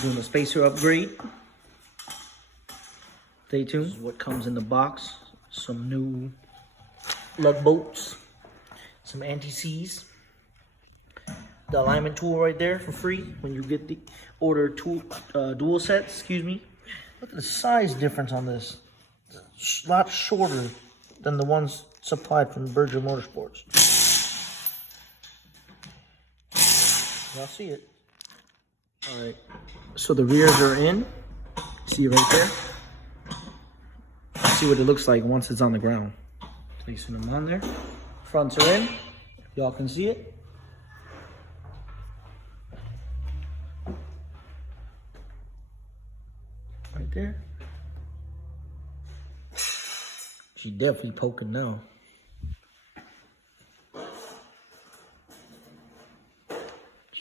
Doing a spacer upgrade. Stay tuned. This is what comes in the box. Some new lug bolts, some anti-seize, the alignment tool right there for free when you get the order tool dual sets. Excuse me. Look at the size difference on this. It's a lot shorter than the ones supplied from Berger Motorsports. Y'all see it? All right. So the rears are in. See it right there. See what it looks like once it's on the ground. Placing them on there. Fronts are in. Y'all can see it. Right there. She's definitely poking now. Let's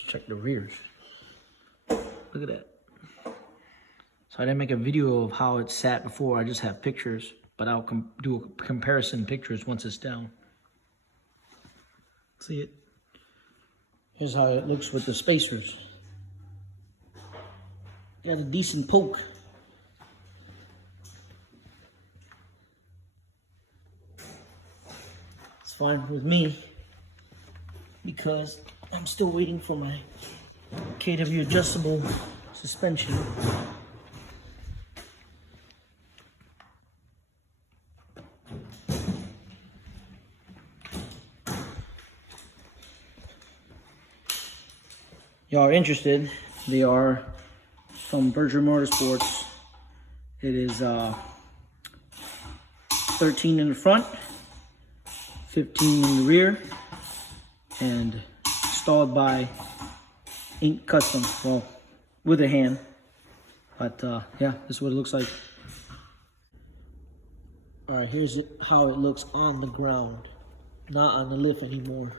check the rears. Look at that. So I didn't make a video of how it sat before. I just have pictures, but I'll do a comparison pictures once it's down. See it? Here's how it looks with the spacers. Got a decent poke. It's fine with me because I'm still waiting for my KW adjustable suspension. Y'all are interested, they are from Berger Motorsports. It is 13 in the front, 15 in the rear, and installed by Ink Custom, well, with a hand. But yeah, this is what it looks like. All right, here's how it looks on the ground, not on the lift anymore.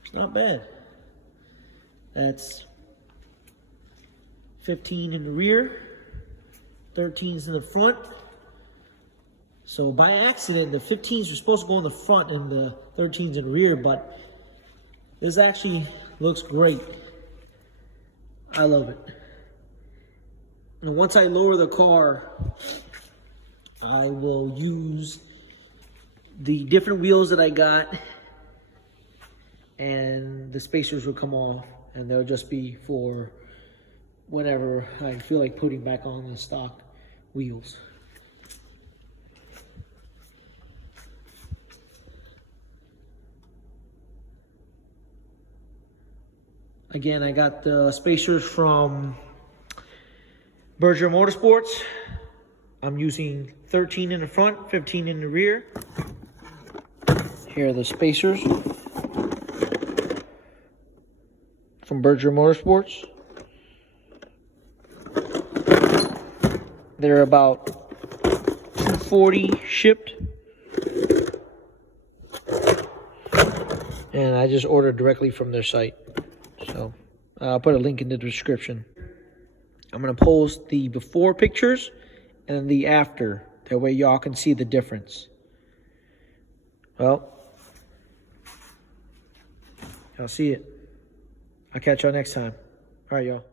It's not bad. That's 15 in the rear, 13s in the front. So by accident, the 15s were supposed to go in the front and the 13s in the rear, but this actually looks great. I love it. And once I lower the car, I will use the different wheels that I got, and the spacers will come off, and they'll just be for whenever I feel like putting back on the stock wheels. Again, I got the spacers from Berger Motorsports. I'm using 13 in the front, 15 in the rear. Here are the spacers from Berger Motorsports. They're about $240 shipped. And I just ordered directly from their site. So I'll put a link in the description. I'm going to post the before pictures and the after. That way y'all can see the difference. Well, y'all see it. I'll catch y'all next time. All right, y'all.